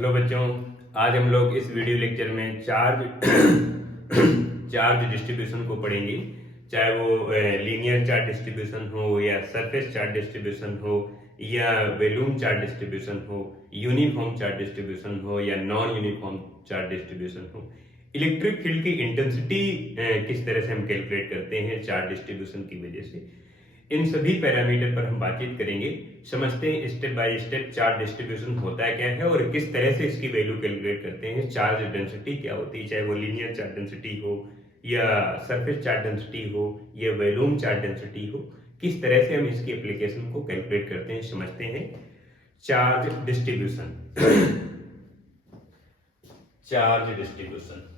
Hello बच्चों, आज हम लोग इस वीडियो लेक्चर में चार्ज चार्ज डिस्ट्रीब्यूशन को पढ़ेंगे। चाहे वो लीनियर चार्ज डिस्ट्रीब्यूशन हो या सरफेस चार्ज डिस्ट्रीब्यूशन हो या वैल्यूम चार्ज डिस्ट्रीब्यूशन हो, यूनिफॉर्म चार्ज डिस्ट्रीब्यूशन हो या नॉन यूनिफॉर्म चार्ज डिस्ट्रीब्यूशन हो। इलेक्ट्रिक फील्ड की इंटेंसिटी किस तरह से हम कैलकुलेट करते हैं चार्ज डिस्ट्रीब्यूशन की वजह से, इन सभी पैरामीटर पर हम बातचीत करेंगे। समझते हैं step by step charge distribution होता है क्या है और किस तरह से इसकी वैल्यू कैलकुलेट करते हैं। चार्ज डेंसिटी क्या होती है, चाहे वो लीनियर चार्ज डेंसिटी हो या सरफेस चार्ज डेंसिटी हो या वॉल्यूम चार्ज डेंसिटी हो, किस तरह से हम इसकी एप्लीकेशन को कैलकुलेट करते हैं। समझते हैं charge distribution. Charge distribution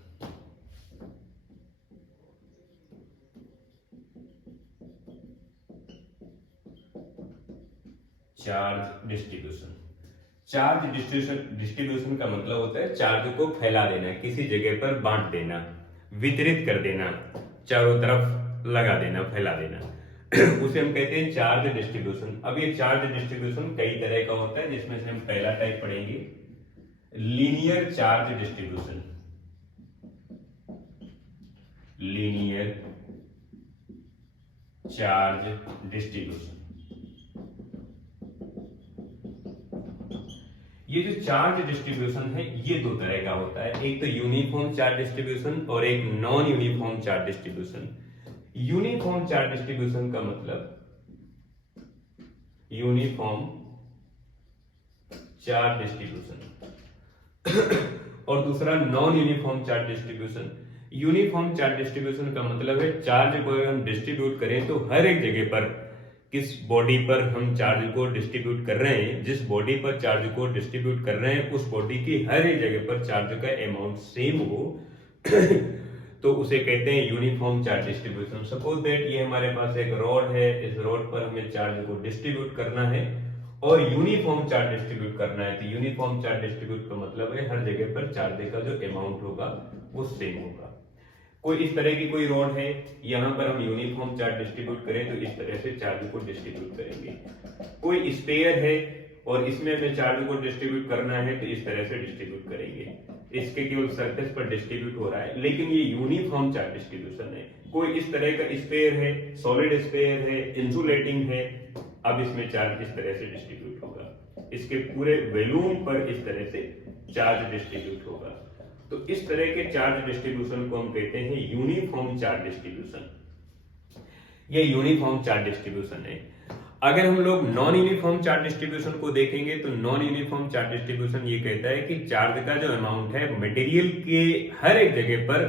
charge distribution charge distribution का मतलब होता है चार्ज को फैला देना, किसी जगह पर बांट देना, वितरित कर देना, चारों तरफ लगा देना, फैला देना उसे हम कहते हैं चार्ज डिस्ट्रीब्यूशन। अब ये चार्ज डिस्ट्रीब्यूशन कई तरह का होता है, जिसमें से हम पहला टाइप पढ़ेंगे linear charge distribution. Linear charge distribution, ये जो चार्ज डिस्ट्रीब्यूशन है ये दो तरह का होता है, एक तो यूनिफॉर्म चार्ज डिस्ट्रीब्यूशन और एक non uniform charge distribution. Uniform charge distribution का मतलब यूनिफॉर्म चार्ज डिस्ट्रीब्यूशन और दूसरा non uniform charge distribution. Uniform charge distribution का मतलब है चार्ज को हम डिस्ट्रीब्यूट करें तो हर एक जगह पर किस बॉडी पर हम चार्ज को डिस्ट्रीब्यूट कर रहे हैं, जिस बॉडी पर चार्ज को डिस्ट्रीब्यूट कर रहे हैं उस बॉडी की हर एक जगह पर चार्ज का अमाउंट सेम हो तो उसे कहते हैं uniform charge distribution. Suppose that ये हमारे पास एक रॉड है, इस रॉड पर हमें चार्ज को डिस्ट्रीब्यूट करना है और यूनिफॉर्म चार्ज डिस्ट्रीब्यूट करना है। तो यूनिफॉर्म चार्ज डिस्ट्रीब्यूट का मतलब है हर जगह पर चार्ज का जो अमाउंट होगा वो सेम होगा। कोई इस तरह की कोई रॉड है, यहां पर हम यूनिफॉर्म चार्ज डिस्ट्रीब्यूट करें तो इस तरह से चार्ज को डिस्ट्रीब्यूट करेंगे। कोई स्फीयर है और इसमें हमें चार्ज को डिस्ट्रीब्यूट करना है तो इस तरह से डिस्ट्रीब्यूट करेंगे। इसके केवल सरफेस पर डिस्ट्रीब्यूट हो रहा है, लेकिन ये यूनिफॉर्म चार्ज डिस्ट्रीब्यूशन है। कोई इस तरह का स्फीयर है, सॉलिड स्फीयर है, इंसुलेटिंग है, अब इसमें चार्ज इस तरह से डिस्ट्रीब्यूट होगा, इसके पूरे वॉल्यूम पर इस तरह से चार्ज डिस्ट्रीब्यूट होगा। तो इस तरह के चार्ज डिस्ट्रीब्यूशन को हम कहते हैं यूनिफॉर्म चार्ज डिस्ट्रीब्यूशन। ये यूनिफॉर्म चार्ज डिस्ट्रीब्यूशन है। अगर हम लोग नॉन यूनिफॉर्म चार्ज डिस्ट्रीब्यूशन को देखेंगे तो नॉन यूनिफॉर्म चार्ज डिस्ट्रीब्यूशन ये कहता है कि चार्ज का जो अमाउंट है मटेरियल के हर एक जगह पर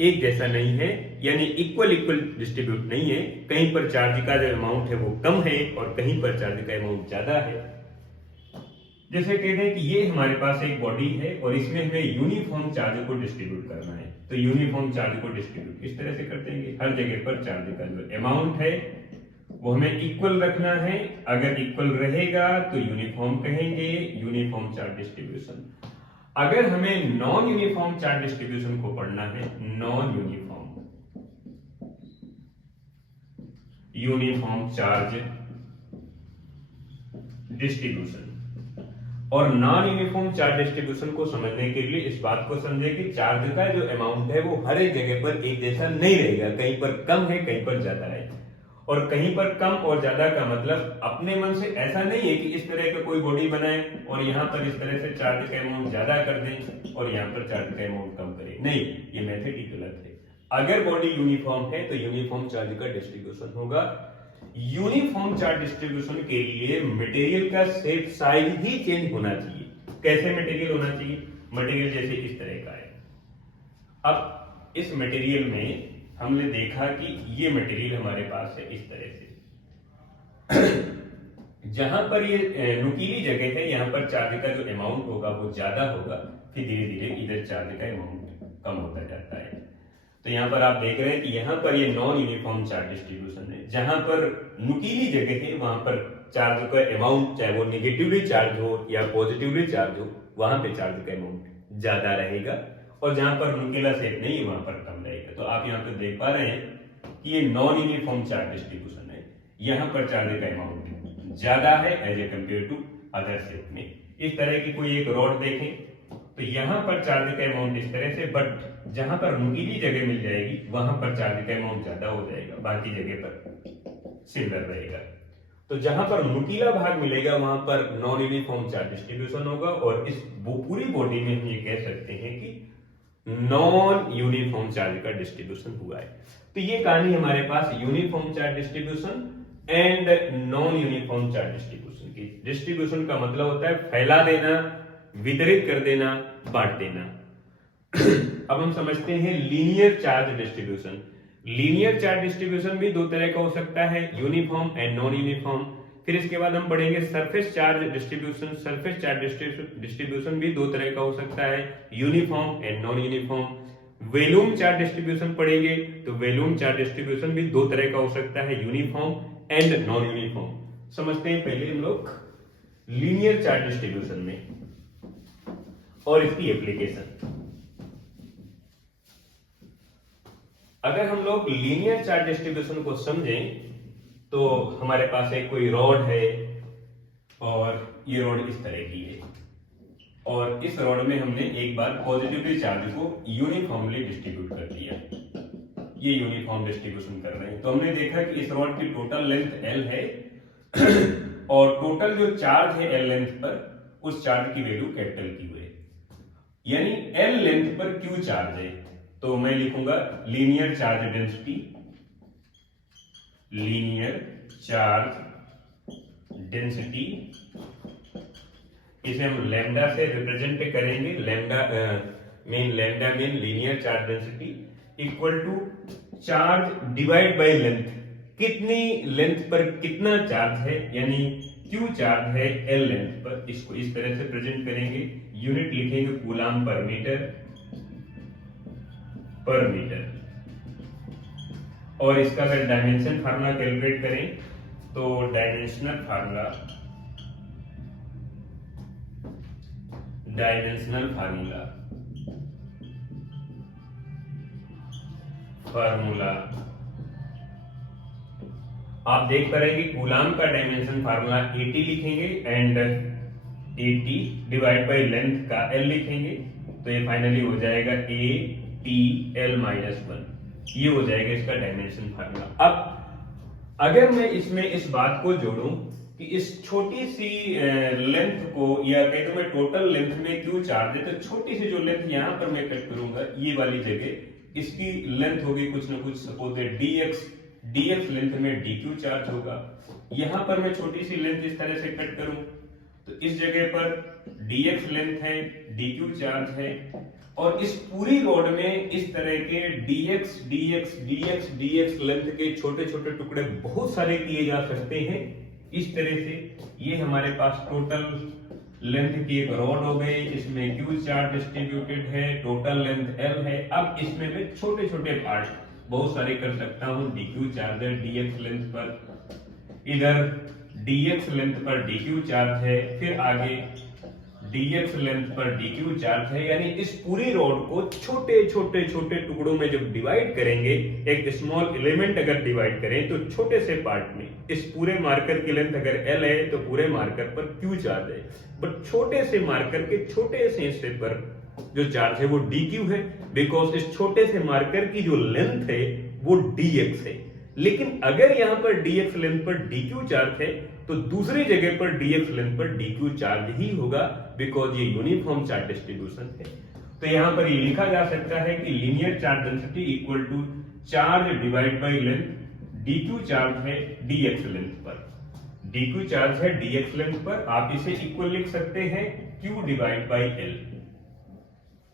एक जैसा नहीं है, यानी इक्वल डिस्ट्रीब्यूट नहीं है। कहीं पर चार्ज का जो अमाउंट है वो कम है और कहीं पर चार्ज का अमाउंट ज्यादा है। जैसे कहते हैं कि ये हमारे पास एक बॉडी है और इसमें हमें यूनिफॉर्म चार्ज को डिस्ट्रीब्यूट करना है, तो यूनिफॉर्म चार्ज को डिस्ट्रीब्यूट इस तरह से करते हैं। हर जगह पर चार्ज का जो अमाउंट है वो हमें इक्वल रखना है। अगर इक्वल रहेगा तो यूनिफॉर्म कहेंगे, यूनिफॉर्म चार्ज डिस्ट्रीब्यूशन। अगर हमें नॉन यूनिफॉर्म चार्ज डिस्ट्रीब्यूशन को पढ़ना है, नॉन यूनिफॉर्म चार्ज डिस्ट्रीब्यूशन। और नॉन यूनिफॉर्म चार्ज डिस्ट्रीब्यूशन को समझने के लिए इस बात को समझे कि चार्ज का जो अमाउंट है वो हर एक जगह पर एक जैसा नहीं रहेगा, कहीं पर कम है, कहीं पर ज्यादा है। और कहीं पर कम और ज्यादा का मतलब अपने मन से ऐसा नहीं है कि इस तरह का कोई बॉडी बनाए और यहाँ पर इस तरह से चार्ज का अमाउंट ज्यादा कर दें और यहाँ पर चार्ज का अमाउंट कम करें। नहीं, ये मेथड ही गलत है। अगर बॉडी यूनिफॉर्म है तो यूनिफॉर्म चार्ज का डिस्ट्रीब्यूशन होगा। यूनिफॉर्म चार्ज डिस्ट्रीब्यूशन के लिए मटेरियल का शेप साइज ही चेंज होना चाहिए। कैसे मटेरियल होना चाहिए? मटेरियल जैसे इस तरह का है। अब इस मटेरियल में हमने देखा कि ये मटेरियल हमारे पास है इस तरह से जहां पर ये नुकीली जगह है, यहां पर चार्ज का जो अमाउंट होगा वो ज्यादा होगा, फिर धीरे धीरे इधर चार्ज का अमाउंट कम होता जाता है। तो यहाँ पर आप देख रहे हैं कि यहाँ पर ये नॉन यूनिफॉर्म चार्ज डिस्ट्रीब्यूशन है। जहां पर नुकीली जगह है वहां पर चार्ज का अमाउंट, चाहे वो निगेटिवली चार्ज हो या पॉजिटिवली चार्ज हो, वहां पे चार्ज का अमाउंट ज्यादा रहेगा। और जहां पर नुकीला शेप नहीं है वहां पर कम रहेगा। तो आप यहाँ पर देख पा रहे हैं कि ये नॉन यूनिफॉर्म चार्ज डिस्ट्रीब्यूशन है। यहाँ पर चार्ज का अमाउंट ज्यादा है as a compare to other shape में। इस तरह की कोई एक रॉड देखें तो यहां पर चार्ज का अमाउंट इस तरह से, बट जहां पर नुकीली जगह मिल जाएगी वहां पर चार्ज का अमाउंट ज्यादा हो जाएगा, बाकी जगह पर सिमिलर रहेगा। तो जहां पर नुकीला भाग मिलेगा वहां पर नॉन यूनिफॉर्म चार्ज डिस्ट्रीब्यूशन होगा, और इस पूरी बॉडी में हम ये कह सकते हैं कि नॉन यूनिफॉर्म चार्ज का डिस्ट्रीब्यूशन हुआ है। तो ये कहानी हमारे पास uniform charge distribution and non uniform charge distribution की। डिस्ट्रीब्यूशन का मतलब होता है फैला देना, वितरित कर देना, बांट देना। अब हम समझते हैं linear charge distribution. Linear charge distribution भी दो तरह का हो सकता है, यूनिफॉर्म एंड नॉन यूनिफॉर्म। फिर इसके बाद हम पढ़ेंगे surface charge distribution. Surface charge distribution भी दो तरह का हो सकता है, uniform and non uniform. Volume charge distribution पढ़ेंगे तो वॉल्यूम चार्ज डिस्ट्रीब्यूशन भी दो तरह का हो सकता है, यूनिफॉर्म एंड नॉन यूनिफॉर्म। समझते हैं पहले हम लोग लीनियर चार्ज डिस्ट्रीब्यूशन में और इसकी एप्लीकेशन। अगर हम लोग लीनियर चार्ज डिस्ट्रीब्यूशन को समझें तो हमारे पास एक कोई रॉड है और ये रॉड इस तरह की है, और इस रॉड में हमने एक बार पॉजिटिवली चार्ज को यूनिफॉर्मली डिस्ट्रीब्यूट कर दिया। ये यूनिफॉर्म डिस्ट्रीब्यूशन कर रहे हैं। तो हमने देखा कि इस रॉड की टोटल लेंथ L है और टोटल जो चार्ज है L लेंथ पर, उस चार्ज की वैल्यू कैपिटल Q है, यानी L लेंथ पर Q चार्ज है। तो मैं लिखूंगा linear charge density, linear charge density, इसे हम लैम्डा से रिप्रेजेंट करेंगे। Lambda mean linear charge density equal to charge divide by length. कितनी लेंथ पर कितना चार्ज है, यानी Q चार्ज है L लेंथ पर, इसको इस तरह से प्रेजेंट करेंगे। यूनिट लिखेंगे कूलाम पर मीटर, और इसका अगर डायमेंशन फार्मूला कैलकुलेट करें तो डायमेंशनल फार्मूला आप देख पा रहे हैं कि कूलाम का डायमेंशन फार्मूला 80 लिखेंगे एंड 80 डिवाइड बाय लेंथ का L लिखेंगे, तो ये फाइनली हो जाएगा ATL-1। ये हो जाएगा इसका डायमेंशन फार्मूला। अब अगर मैं इसमें इस बात को जोड़ूं कि इस छोटी सी लेंथ को, या कहीं तो मैं टोटल लेंथ में Q चार्ज है, तो छोटी सी जो लेंथ यहां पर मैं कट करूंगा, ये वाली जगह, इसकी लेंथ होगी कुछ ना कुछ, सपोज dx लेंथ में dq चार्ज होगा। यहां पर मैं छोटी सी लेंथ इस तरह से कट करूं तो इस जगह पर dx लेंथ है, dq चार्ज है, और इस पूरी रोड में इस तरह के dx लेंथ के छोटे छोटे टुकड़े बहुत सारे किए जा सकते हैं। इस तरह से ये हमारे पास टोटल लेंथ की एक रॉड हो गई, इसमें Q चार्ज डिस्ट्रीब्यूटेड है, टोटल लेंथ L है। अब इसमें मैं छोटे छोटे पार्ट बहुत सारे कर सकता हूं। dq चार्ज है dx लेंथ पर, इधर dx लेंथ पर dq चार्ज है, फिर आगे dx लेंथ पर dq चार्ज है, यानी इस पूरी रॉड को छोटे छोटे छोटे टुकड़ों में जब डिवाइड करेंगे, एक स्मॉल एलिमेंट अगर डिवाइड करें तो छोटे से पार्ट में, इस पूरे मार्कर की लेंथ अगर L है तो पूरे मार्कर पर Q चार्ज है, बट छोटे से मार्कर के छोटे से हिस्से पर जो चार्ज है वो dq है, बिकॉज इस छोटे से मार्कर की जो लेंथ है वो dx है। लेकिन अगर यहां पर dx लेंथ पर dq चार्ज है तो दूसरी जगह पर dx लेंथ पर dq चार्ज ही होगा, बिकॉज ये यूनिफॉर्म चार्ज डिस्ट्रीब्यूशन है। तो यहां पर ये लिखा जा सकता है कि linear charge density equal to charge divide by length, dq charge है dx लेंथ पर, dq चार्ज है dx लेंथ पर, आप इसे इक्वल लिख सकते हैं q डिवाइड बाय l।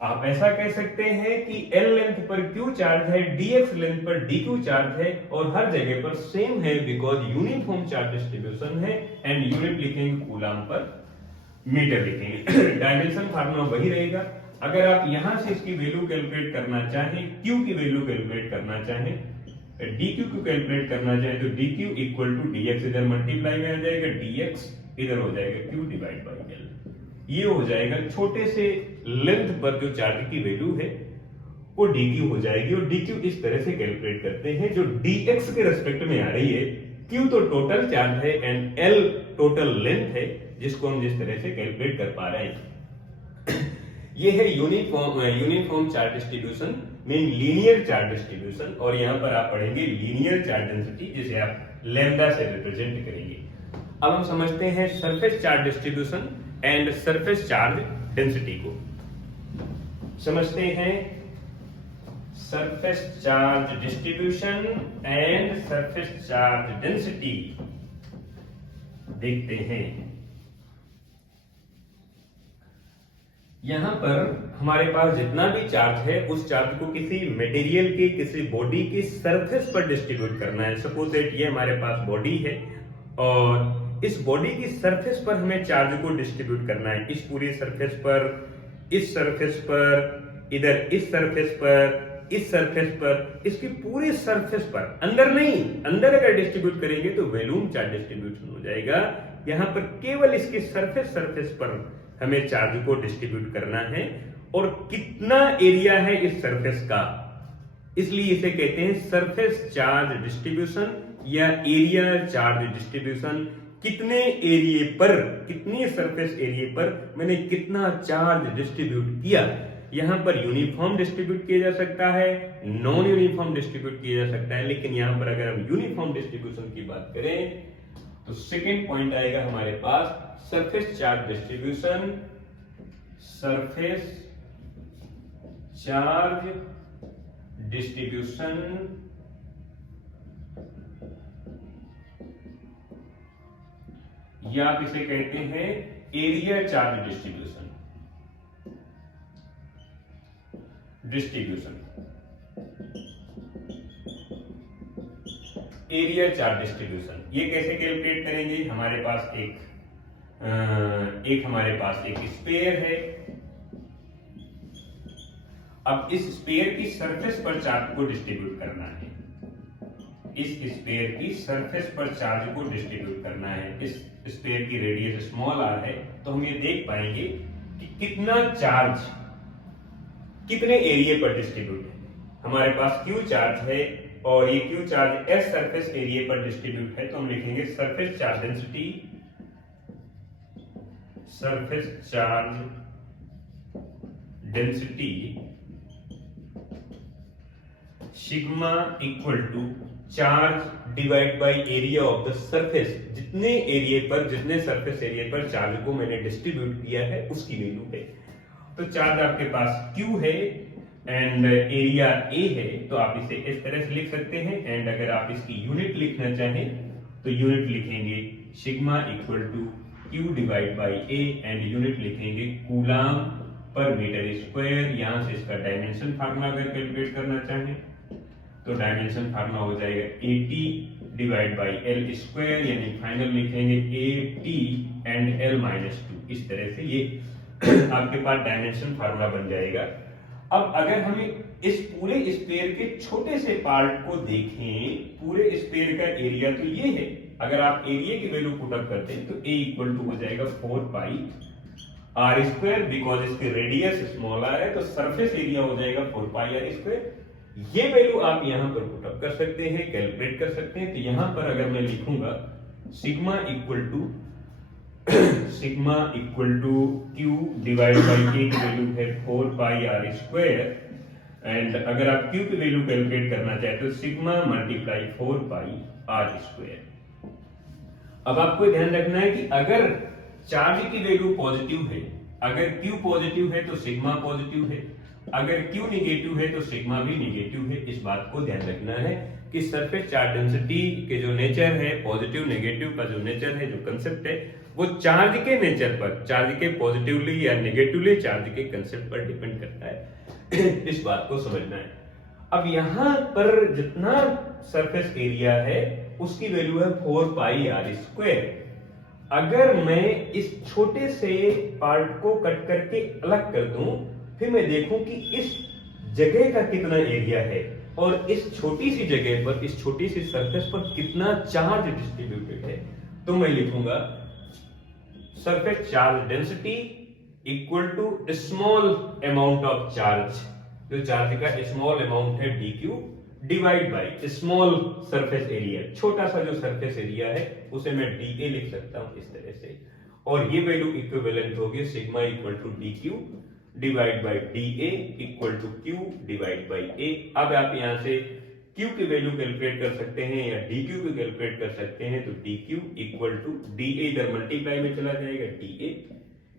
आप ऐसा कह सकते हैं कि L लेंथ पर Q चार्ज है, dx लेंथ पर dq चार्ज है, और हर जगह पर सेम है बिकॉज यूनिफॉर्म चार्ज डिस्ट्रीब्यूशन है, एंड यूनिट लिखेंगे कूलाम पर, मीटर लिखेंगे। डायमेंशन फार्मूला वही रहेगा। अगर आप यहां से इसकी वैल्यू कैलकुलेट करना चाहें, Q की वैल्यू कैलकुलेट करना चाहें, dq को कैलकुलेट करना चाहें तो dq इक्वल टू dx इधर मल्टीप्लाई में आ जाएगा, dx इधर हो जाएगा Q डिवाइड बाई L। ये हो जाएगा छोटे से लेंथ पर जो चार्ज की वैल्यू है वो dq हो जाएगी, और dq इस तरह से कैलकुलेट करते हैं जो dx के रेस्पेक्ट में आ रही है। q तो टोटल चार्ज है एंड l टोटल लेंथ है, जिसको हम जिस तरह से कैलकुलेट कर पा रहे हैं। ये है uniform charge distribution mean linear charge distribution, और यहाँ पर आप पढ़ेंगे लीनियर चार्ज डेंसिटी, जिसे आप लैम्डा से रिप्रेजेंट करेंगे। अब हम समझते हैं surface charge distribution and surface charge density को। समझते हैं surface charge distribution and surface charge density. देखते हैं यहां पर हमारे पास जितना भी चार्ज है उस चार्ज को किसी मटेरियल के, किसी बॉडी की सरफेस पर डिस्ट्रीब्यूट करना है। सपोज दैट ये हमारे पास बॉडी है और इस बॉडी की सरफेस पर हमें चार्ज को डिस्ट्रीब्यूट करना है। इस पूरी सरफेस पर, इस सरफेस पर, इधर इस सरफेस पर, इस सरफेस पर, इसकी पूरी सरफेस पर, अंदर नहीं, अंदर अगर डिस्ट्रीब्यूट करेंगे तो वॉल्यूम चार्ज डिस्ट्रीब्यूशन हो जाएगा। यहां पर केवल इसकी सरफेस पर हमें चार्ज को डिस्ट्रीब्यूट करना है, और कितना एरिया है इस सरफेस का, इसलिए इसे कहते हैं सरफेस चार्ज डिस्ट्रीब्यूशन या एरिया चार्ज डिस्ट्रीब्यूशन। कितने एरिया पर, कितनी सरफेस एरिया पर मैंने कितना चार्ज डिस्ट्रीब्यूट किया। यहां पर यूनिफॉर्म डिस्ट्रीब्यूट किया जा सकता है, नॉन यूनिफॉर्म डिस्ट्रीब्यूट किया जा सकता है, लेकिन यहां पर अगर हम यूनिफॉर्म डिस्ट्रीब्यूशन की बात करें तो सेकेंड पॉइंट आएगा हमारे पास surface charge distribution. Surface charge distribution या आप इसे कहते हैं area charge distribution. Area charge distribution ये कैसे कैलकुलेट करेंगे। हमारे पास एक स्फीयर है। अब इस स्फीयर की सरफेस पर चार्ज को डिस्ट्रीब्यूट करना है। इस स्फीयर की सरफेस पर चार्ज को डिस्ट्रीब्यूट करना है। इस स्फीयर की रेडियस स्मॉल r है, तो हम ये देख पाएंगे कि कितना चार्ज कितने एरिया पर डिस्ट्रीब्यूट है। हमारे पास Q चार्ज है और ये Q charge S surface area पर डिस्ट्रीब्यूट है, तो हम लिखेंगे surface charge density, surface charge density sigma equal to charge divide by area of the surface. जितने एरिया पर, जितने सरफेस एरिया पर चार्ज को मैंने डिस्ट्रीब्यूट किया है उसकी वैल्यू है। तो चार्ज आपके पास Q है एंड एरिया A है, तो आप इसे इस तरह से लिख सकते हैं। एंड अगर आप इसकी यूनिट लिखना चाहें तो यूनिट लिखेंगे sigma equal to Q divide by A and unit लिखेंगे कूलम पर मीटर स्क्वायर। यहां से इसका डायमेंशन फार्मूला अगर कैलकुलेट करना चाहें तो डायमेंशन फार्मूला हो जाएगा AT divide by L square, यानी फाइनल लिखेंगे AT एंड L माइनस 2। इस तरह से ये आपके पास डायमेंशन फार्मूला बन जाएगा। अब अगर हमें इस पूरे स्फीयर के छोटे से पार्ट को देखें, पूरे स्फीयर का एरिया तो ये है। अगर आप एरिया की वैल्यू पुट अप करते हैं तो A इक्वल टू हो जाएगा 4 पाई r स्क्वायर, बिकॉज इसकी रेडियस स्मॉल r है, तो सरफेस एरिया हो जाएगा 4 पाई r स्क्वायर। ये वैल्यू आप यहां पर पुट अप कर सकते हैं, कैलकुलेट कर सकते हैं। तो यहां पर अगर मैं लिखूंगा sigma equal to Q divide by K की वैल्यू है 4 पाई r स्क्वायर, एंड अगर आप Q की वैल्यू कैलकुलेट करना चाहे तो सिग्मा मल्टीप्लाई 4 पाई r स्क्वायर। अब आपको ध्यान रखना है कि अगर चार्ज की वैल्यू पॉजिटिव है, अगर Q पॉजिटिव है तो सिग्मा पॉजिटिव है, अगर Q निगेटिव है तो सिग्मा भी निगेटिव है। इस बात को ध्यान रखना है कि सरफेस चार्ज डेंसिटी के जो नेचर है, पॉजिटिव नेगेटिव का जो नेचर है, जो कंसेप्ट है, वो चार्ज के नेचर पर, चार्ज के पॉजिटिवली या नेगेटिवली चार्ज के कंसेप्ट पर डिपेंड करता है। इस बात को समझना है। अब यहां पर जितना सरफेस एरिया है उसकी वैल्यू है 4 पाई r स्क्वायर। अगर मैं इस छोटे से पार्ट को कट करके अलग कर दूं, फिर मैं देखूं कि इस जगह का कितना एरिया है और इस छोटी सी जगह पर, इस छोटी सी सरफेस पर कितना चार्ज डिस्ट्रीब्यूटेड है, तो मैं लिखूंगा surface charge density equal to small amount of charge, जो चार्ज का स्मॉल अमाउंट है dq divide by small surface area, छोटा सा जो सरफेस एरिया है उसे मैं dA लिख सकता हूं इस तरह से। और ये वैल्यू इक्विवेलेंट होगी sigma equal to dq divide by d a equal to q divide by a. अब आप यहां से Q की वैल्यू कैलकुलेट कर सकते हैं या DQ की कैलकुलेट कर सकते हैं, तो DQ इक्वल टू DA इधर मल्टीप्लाई में चला जाएगा, DA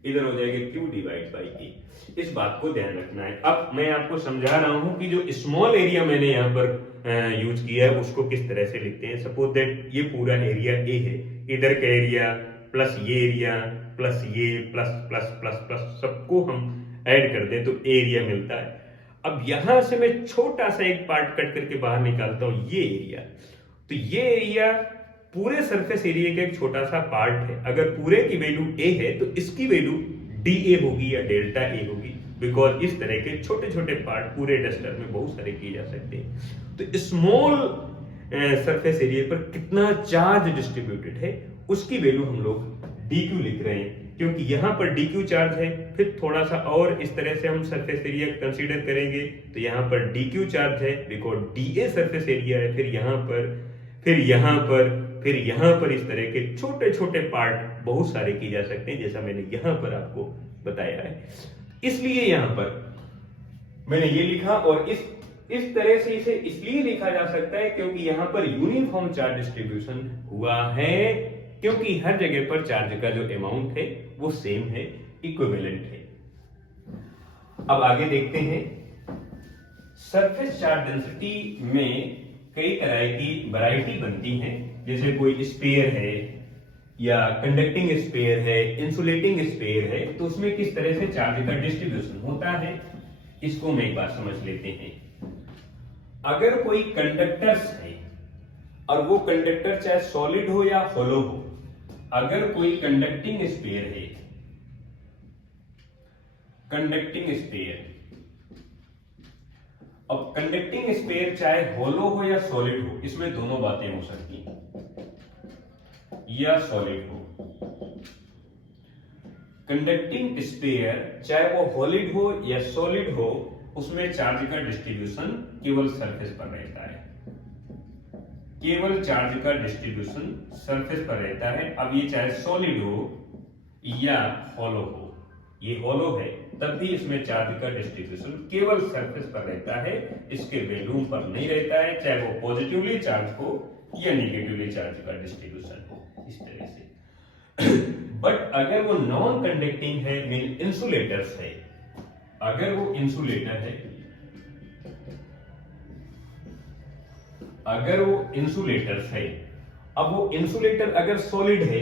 इधर हो जाएगा Q डिवाइड बाई A। इस बात को ध्यान रखना है। अब मैं आपको समझा रहा हूं कि जो स्मॉल एरिया मैंने यहाँ पर यूज किया है उसको किस तरह से लिखते हैं। सपोज दैट ये पूरा एरिया A है, इधर का एरिया प्लस ये एरिया प्लस ये प्लस प्लस प्लस प्लस सबको हम ऐड कर दें तो एरिया मिलता है। अब यहां से मैं छोटा सा एक पार्ट कट करके बाहर निकालता हूं, ये एरिया, तो ये एरिया पूरे सरफेस एरिया का एक छोटा सा पार्ट है। अगर पूरे की वैल्यू a है तो इसकी वैल्यू dA होगी या डेल्टा a होगी, बिकॉज इस तरह के छोटे छोटे पार्ट पूरे डस्टर में बहुत सारे किए जा सकते हैं। तो स्मॉल सरफेस एरिया पर कितना चार्ज डिस्ट्रीब्यूटेड है उसकी वैल्यू हम लोग dq लिख रहे हैं, क्योंकि यहां पर dq चार्ज है। फिर थोड़ा सा और इस तरह से हम सरफेस एरिया कंसीडर करेंगे तो यहां पर dq चार्ज है बिकॉज dA सरफेस एरिया है। फिर यहां पर फिर यहां पर फिर यहां पर इस तरह के छोटे छोटे पार्ट बहुत सारे किए जा सकते हैं, जैसा मैंने यहां पर आपको बताया है। इसलिए यहां पर मैंने ये लिखा, और इस तरह से इसे इसलिए लिखा जा सकता है क्योंकि यहां पर यूनिफॉर्म चार्ज डिस्ट्रीब्यूशन हुआ है, क्योंकि हर जगह पर चार्ज का जो अमाउंट है वो सेम है, इक्विवेलेंट है। अब आगे देखते हैं। सरफेस चार्ज डेंसिटी में कई तरह की वैरायटी बनती है, जैसे कोई स्फीयर है या कंडक्टिंग स्फीयर है, इंसुलेटिंग स्फीयर है, तो उसमें किस तरह से चार्ज का डिस्ट्रीब्यूशन होता है इसको मैं एक बार समझ लेते हैं। अगर कोई कंडक्टर्स है और वो कंडक्टर चाहे सॉलिड हो या होलो हो, अगर कोई कंडक्टिंग स्फीयर है, कंडक्टिंग स्फीयर, अब कंडक्टिंग स्फीयर चाहे होलो हो या सॉलिड हो, इसमें दोनों बातें हो सकती हैं, या सॉलिड हो। कंडक्टिंग स्फीयर चाहे वो सॉलिड हो या सॉलिड हो, उसमें चार्ज का डिस्ट्रीब्यूशन केवल सरफेस पर रहता है, केवल चार्ज का डिस्ट्रीब्यूशन सरफेस पर रहता है। अब ये चाहे सॉलिड हो या हॉलो हो, ये हॉलो है तब भी इसमें चार्ज का डिस्ट्रीब्यूशन केवल सरफेस पर रहता है, इसके वॉल्यूम पर नहीं रहता है, चाहे वो पॉजिटिवली चार्ज हो या नेगेटिवली चार्ज का डिस्ट्रीब्यूशन हो, इस तरह से। बट अगर वो नॉन कंडक्टिंग है, मीन इंसुलेटर्स है, अगर वो इंसुलेटर है, अगर वो इंसुलेटर्स है, अब वो इंसुलेटर अगर सॉलिड है,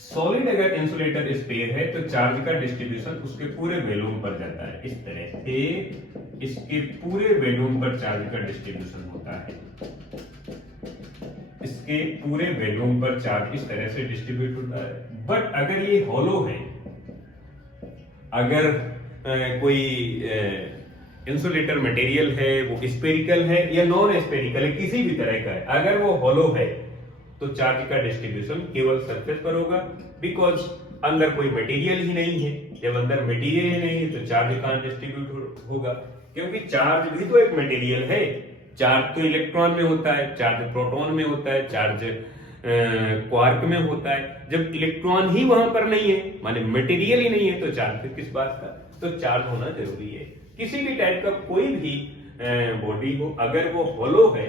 सॉलिड अगर इंसुलेटर स्फीयर है तो चार्ज का डिस्ट्रीब्यूशन उसके पूरे वॉल्यूम पर जाता है, इस तरह से इसके पूरे वॉल्यूम पर चार्ज का डिस्ट्रीब्यूशन होता है, इसके पूरे वॉल्यूम पर चार्ज इस तरह से डिस्ट्रीब्यूट होता है। बट अगर ये हॉलो है, अगर कोई इंसुलेटर मटेरियल है वो स्फेरिकल है या नॉन स्फेरिकल है, किसी भी तरह का है, अगर वो हॉलो है तो चार्ज का डिस्ट्रीब्यूशन केवल सरफेस पर होगा, बिकॉज अंदर कोई मटेरियल ही नहीं है। जब अंदर मटेरियल ही नहीं है तो चार्ज कहां डिस्ट्रीब्यूट होगा, क्योंकि चार्ज भी तो एक मटेरियल है। चार्ज तो इलेक्ट्रॉन में होता है, चार्ज प्रोटॉन में होता है, चार्ज क्वार्क में होता है। जब इलेक्ट्रॉन ही वहां पर नहीं है, माने मटेरियल ही नहीं है, तो चार्ज फिर किस बात का, तो चार्ज होना जरूरी है। किसी भी टाइप का कोई भी बॉडी हो, अगर वो होलो है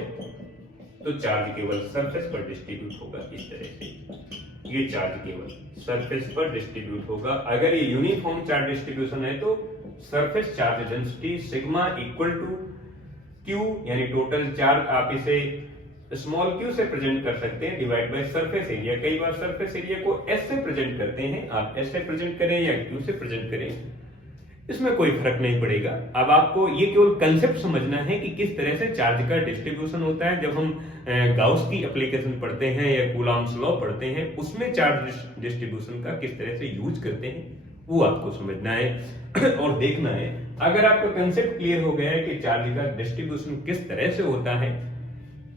तो चार्ज केवल सरफेस पर डिस्ट्रीब्यूट होगा, इस तरह से ये चार्ज केवल सरफेस पर डिस्ट्रीब्यूट होगा। अगर ये यूनिफॉर्म चार्ज डिस्ट्रीब्यूशन है तो surface charge density sigma equal to Q, यानी टोटल चार्ज आप इसे स्मॉल क्यू से प्रेजेंट कर सकते हैं डिवाइड बाय सरफेस एरिया। कई बार सरफेस एरिया को एस से प्रेजेंट करते हैं, आप एस से प्रेजेंट करें या क्यू से प्रेजेंट करें, इसमें कोई फर्क नहीं पड़ेगा। अब आपको ये केवल कंसेप्ट समझना है कि किस तरह से चार्ज का डिस्ट्रीब्यूशन होता है। जब हम गाउस की एप्लीकेशन पढ़ते हैं या कूलॉम्स लॉ पढ़ते हैं, उसमें चार्ज डिस्ट्रीब्यूशन का किस तरह से यूज करते हैं वो आपको समझना है और देखना है। अगर आपका कंसेप्ट क्लियर हो गया है कि चार्ज का डिस्ट्रीब्यूशन किस तरह से होता है,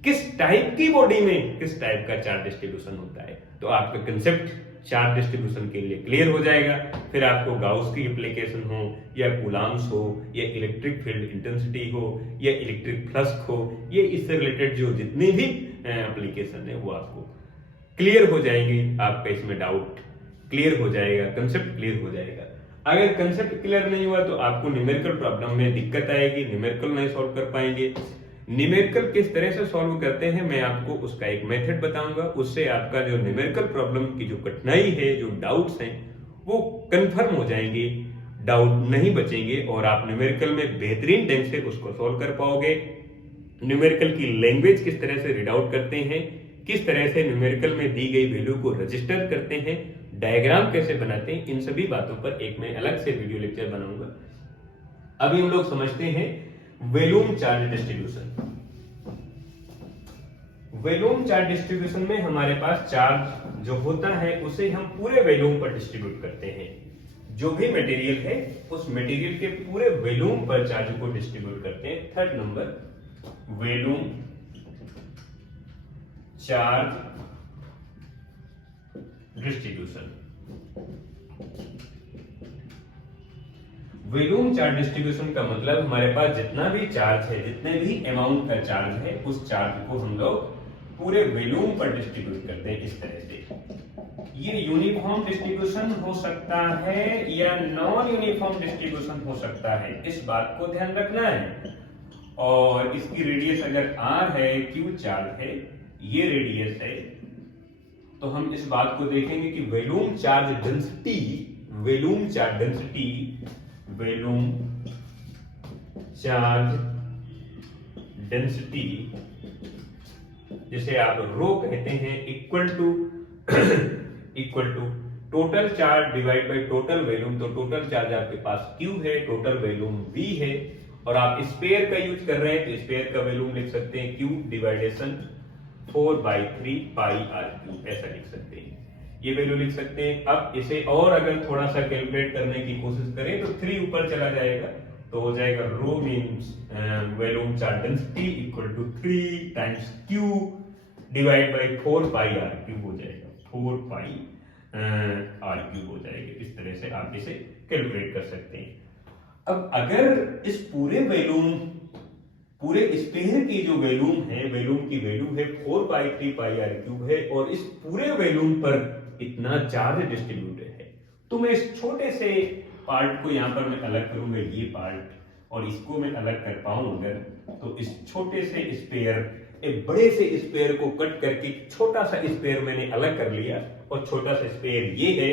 किस टाइप की बॉडी में किस टाइप का चार्ज डिस्ट्रीब्यूशन होता है, तो आपका कंसेप्ट चार्ज डिस्ट्रीब्यूशन के लिए क्लियर हो जाएगा। फिर आपको गाउस की एप्लीकेशन हो या कूलॉम्स हो या इलेक्ट्रिक फील्ड इंटेंसिटी हो या इलेक्ट्रिक फ्लक्स हो, ये इससे रिलेटेड जो जितनी भी एप्लीकेशन है वो आपको क्लियर हो जाएंगी। आपका इसमें डाउट क्लियर हो जाएगा, कंसेप्ट क्लियर हो जाएगा। अगर कंसेप्ट क्लियर नहीं हुआ तो आपको न्यूमेरिकल प्रॉब्लम में दिक्कत आएगी, न्यूमेरिकल नहीं सॉल्व कर पाएंगे। न्यूमेरिकल किस तरह से सॉल्व करते हैं मैं आपको उसका एक मेथड बताऊंगा, उससे आपका जो न्यूमेरिकल प्रॉब्लम की जो कठिनाई है, जो डाउट्स हैं, वो कंफर्म हो जाएंगे, डाउट नहीं बचेंगे और आप न्यूमेरिकल में बेहतरीन ढंग से उसको सॉल्व कर पाओगे। न्यूमेरिकल की लैंग्वेज किस तरह से रीड आउट करते हैं, किस तरह से न्यूमेरिकल में दी गई वैल्यू को रजिस्टर करते हैं, डायग्राम कैसे बनाते हैं, इन सभी बातों पर एक मैं अलग से वीडियो लेक्चर बनाऊंगा। अभी हम लोग समझते हैं volume charge distribution. Volume charge distribution में हमारे पास चार्ज जो होता है उसे हम पूरे वॉल्यूम पर डिस्ट्रीब्यूट करते हैं। जो भी मटेरियल है उस मटेरियल के पूरे वॉल्यूम पर चार्ज को डिस्ट्रीब्यूट करते हैं। Third number, volume charge distribution. Volume charge distribution का मतलब हमारे पास जितना भी चार्ज है, जितने भी अमाउंट का चार्ज है, उस चार्ज को हम लोग पूरे वॉल्यूम पर डिस्ट्रीब्यूट करते हैं इस तरह से। ये यूनिफॉर्म डिस्ट्रीब्यूशन हो सकता है या नॉन यूनिफॉर्म डिस्ट्रीब्यूशन हो सकता है, इस बात को ध्यान रखना है। और इसकी रेडियस अगर r है, q चार्ज है, ये रेडियस है, तो हम इस बात को देखेंगे कि volume charge density, volume charge density, volume charge density जिसे आप रो कहते हैं, equal to total charge divide by total volume. तो टोटल चार्ज आपके पास Q है, टोटल वॉल्यूम V है, और आप स्पेयर का यूज कर रहे हैं तो स्पेयर का वॉल्यूम लिख सकते हैं Q डिवाइडेशन 4/3 पाई r3, ऐसा लिख सकते हैं, ये वैल्यू लिख सकते हैं। अब इसे और अगर थोड़ा सा कैलकुलेट करने की कोशिश करें तो 3 ऊपर चला जाएगा, तो हो जाएगा rho means volume charge density equal to 3 times Q divide by 4 pi r3 हो जाएगा, 4 पाई r3 हो जाएगा। इस तरह से आप इसे कैलकुलेट कर सकते हैं। अब अगर इस पूरे वॉल्यूम, पूरे स्पेयर की जो वॉल्यूम है, वॉल्यूम की वैल्यू है 4/3 पाई r3 है, और इस पूरे वॉल्यूम पर इतना चार्ज डिस्ट्रीब्यूटेड है, तो मैं इस छोटे से पार्ट को यहां पर मैं अलग करूंगा, ये पार्ट, और इसको मैं अलग कर पाऊं अगर, तो इस छोटे से स्पेयर, एक बड़े से स्पेयर को कट करके छोटा सा स्पेयर मैंने अलग कर लिया, और छोटा सा स्पेयर ये है,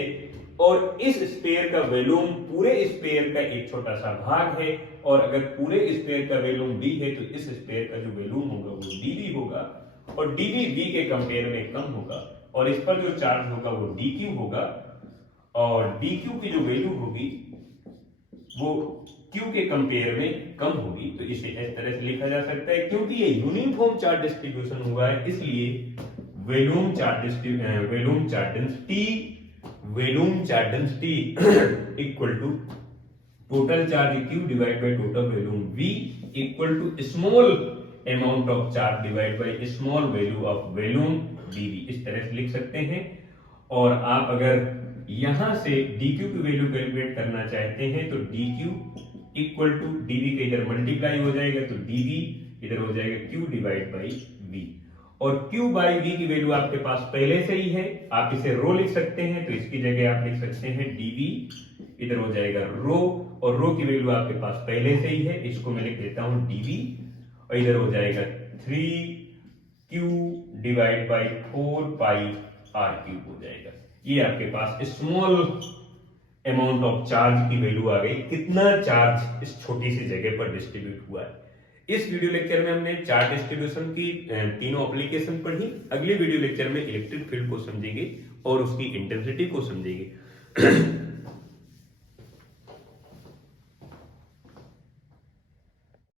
और इस स्पेयर का वॉल्यूम पूरे स्पेयर का एक छोटा सा भाग है, और अगर पूरे स्पेयर का वॉल्यूम d है तो इस स्पेयर का जो वॉल्यूम होगा वो dv होगा, और dv v के कंपेयर में कम होगा, और इस पर जो चार्ज होगा वो dq होगा, और dq की जो वैल्यू होगी वो q के कंपेयर में कम होगी। तो इसे इस तरह से लिखा जा सकता है, क्योंकि ये यूनिफॉर्म चार्ज डिस्ट्रीब्यूशन हुआ है, इसलिए volume charge density equal to total charge q divide by total volume v equal to small amount of charge divide by small value of volume dv, इस तरह से लिख सकते हैं। और आप अगर यहां से dq की वैल्यू कैलकुलेट करना चाहते हैं तो dq इक्वल टू dv का इधर मल्टीप्लाई हो जाएगा, तो dv इधर हो जाएगा q डिवाइड बाई v, और q बाई v की वैल्यू आपके पास पहले से ही है, आप इसे रो लिख सकते हैं, तो इसकी जगह आप लिख सकते हैं dv, इधर हो जाएगा रो, और रो की वैल्यू आपके पास पहले से ही है, इसको मैं लिख देता हूं dv, और इधर हो जाएगा 3q divide by 4 pi r3 हो जाएगा। ये आपके पास स्मॉल अमाउंट ऑफ चार्ज की वैल्यू आ गई, कितना चार्ज इस छोटी सी जगह पर डिस्ट्रीब्यूट हुआ है। इस वीडियो लेक्चर में हमने चार्ज डिस्ट्रीब्यूशन की तीनों एप्लीकेशन पढ़ी। अगले वीडियो लेक्चर में इलेक्ट्रिक फील्ड को समझेंगे और उसकी इंटेंसिटी को समझेंगे।